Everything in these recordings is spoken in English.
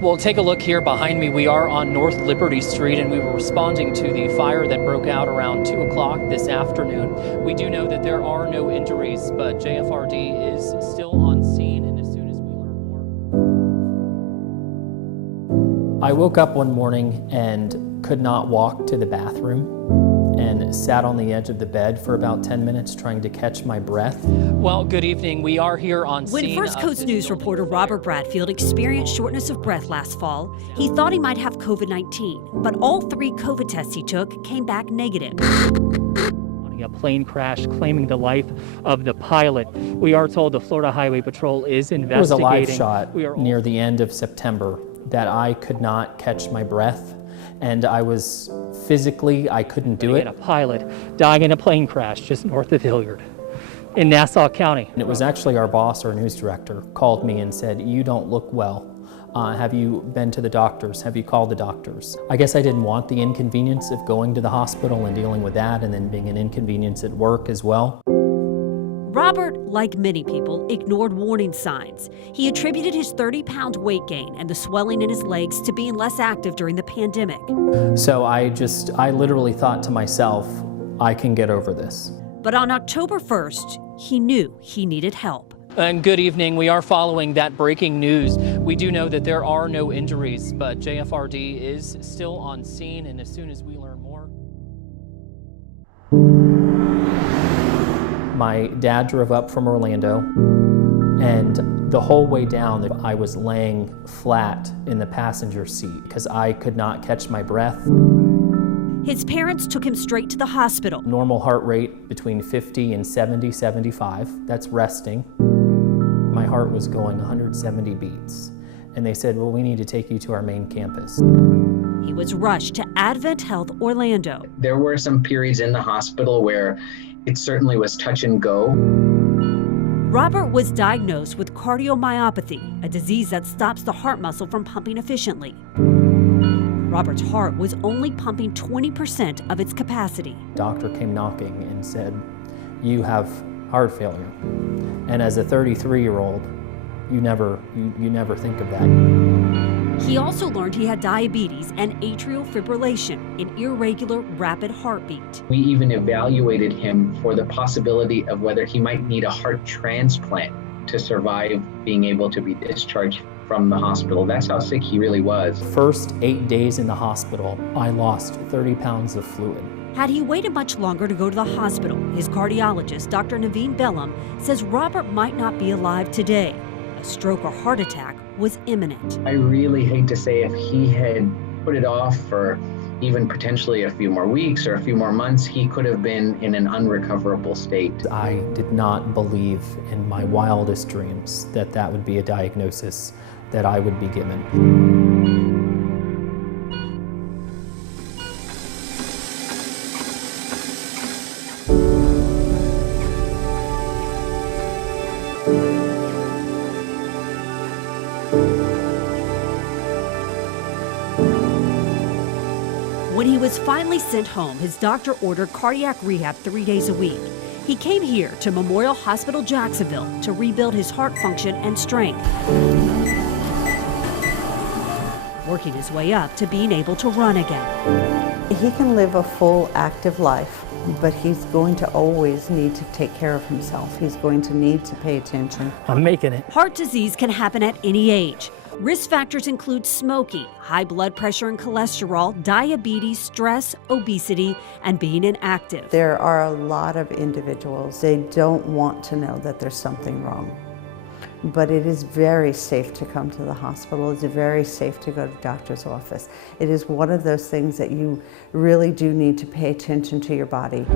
Well, take a look here behind me. We are on North Liberty Street, and we were responding to the fire that broke out around 2 o'clock this afternoon. We do know that there are no injuries, but JFRD is still on scene, and as soon as we learn more. I woke up one morning and could not walk to the bathroom and sat on the edge of the bed for about 10 minutes trying to catch my breath. Well, good evening. We are here on scene. When First Coast News reporter Robert Bradfield experienced shortness of breath last fall, he thought he might have COVID-19, but all 3 COVID tests he took came back negative. A plane crash claiming the life of the pilot. We are told the Florida Highway Patrol is investigating. It was a live shot near the end of September that I could not catch my breath, and I was physically, I couldn't do it. A pilot dying in a plane crash just north of Hilliard in Nassau County. And it was actually our boss, our news director, called me and said, "You don't look well. Have you been to the doctors? Have you called the doctors?" I guess I didn't want the inconvenience of going to the hospital and dealing with that and then being an inconvenience at work as well. Robert, like many people, ignored warning signs. He attributed his 30-pound weight gain and the swelling in his legs to being less active during the pandemic. So I literally thought to myself, I can get over this. But on October 1st, he knew he needed help. And good evening. We are following that breaking news. We do know that there are no injuries, but JFRD is still on scene, and as soon as we learn more. My dad drove up from Orlando, and the whole way down, I was laying flat in the passenger seat because I could not catch my breath. His parents took him straight to the hospital. Normal heart rate between 50 and 70, 75. That's resting. My heart was going 170 beats. And they said, well, we need to take you to our main campus. He was rushed to Advent Health Orlando. There were some periods in the hospital where it certainly was touch and go. Robert was diagnosed with cardiomyopathy, a disease that stops the heart muscle from pumping efficiently. Robert's heart was only pumping 20% of its capacity. Doctor came knocking and said, "You have heart failure." And as a 33-year-old, you never think of that. He also learned he had diabetes and atrial fibrillation, an irregular rapid heartbeat. We even evaluated him for the possibility of whether he might need a heart transplant to survive being able to be discharged from the hospital. That's how sick he really was. First 8 days in the hospital, I lost 30 pounds of fluid. Had he waited much longer to go to the hospital, his cardiologist, Dr. Naveen Bellam, says Robert might not be alive today. A stroke or heart attack was imminent. I really hate to say if he had put it off for even potentially a few more weeks or a few more months, he could have been in an unrecoverable state. I did not believe in my wildest dreams that that would be a diagnosis that I would be given. When he was finally sent home, his doctor ordered cardiac rehab 3 days a week. He came here to Memorial Hospital Jacksonville to rebuild his heart function and strength, working his way up to being able to run again. He can live a full, active life, but he's going to always need to take care of himself. He's going to need to pay attention. I'm making it. Heart disease can happen at any age. Risk factors include smoking, high blood pressure and cholesterol, diabetes, stress, obesity, and being inactive. There are a lot of individuals, they don't want to know that there's something wrong. But it is very safe to come to the hospital. It's very safe to go to the doctor's office. It is one of those things that you really do need to pay attention to your body.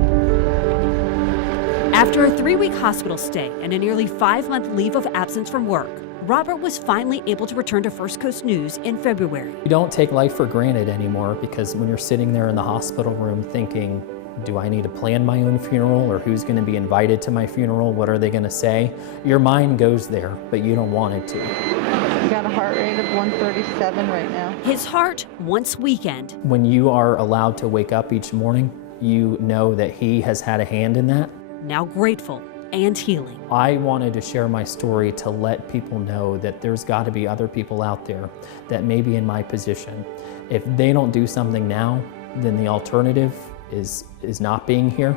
After a 3-week hospital stay and a nearly 5-month leave of absence from work, Robert was finally able to return to First Coast News in February. You don't take life for granted anymore, because when you're sitting there in the hospital room thinking, do I need to plan my own funeral, or who's going to be invited to my funeral? What are they going to say? Your mind goes there, but you don't want it to. We've got a heart rate of 137 right now. His heart once weakened. When you are allowed to wake up each morning, you know that he has had a hand in that. Now grateful and healing. I wanted to share my story to let people know that there's got to be other people out there that may be in my position. If they don't do something now, then the alternative is not being here.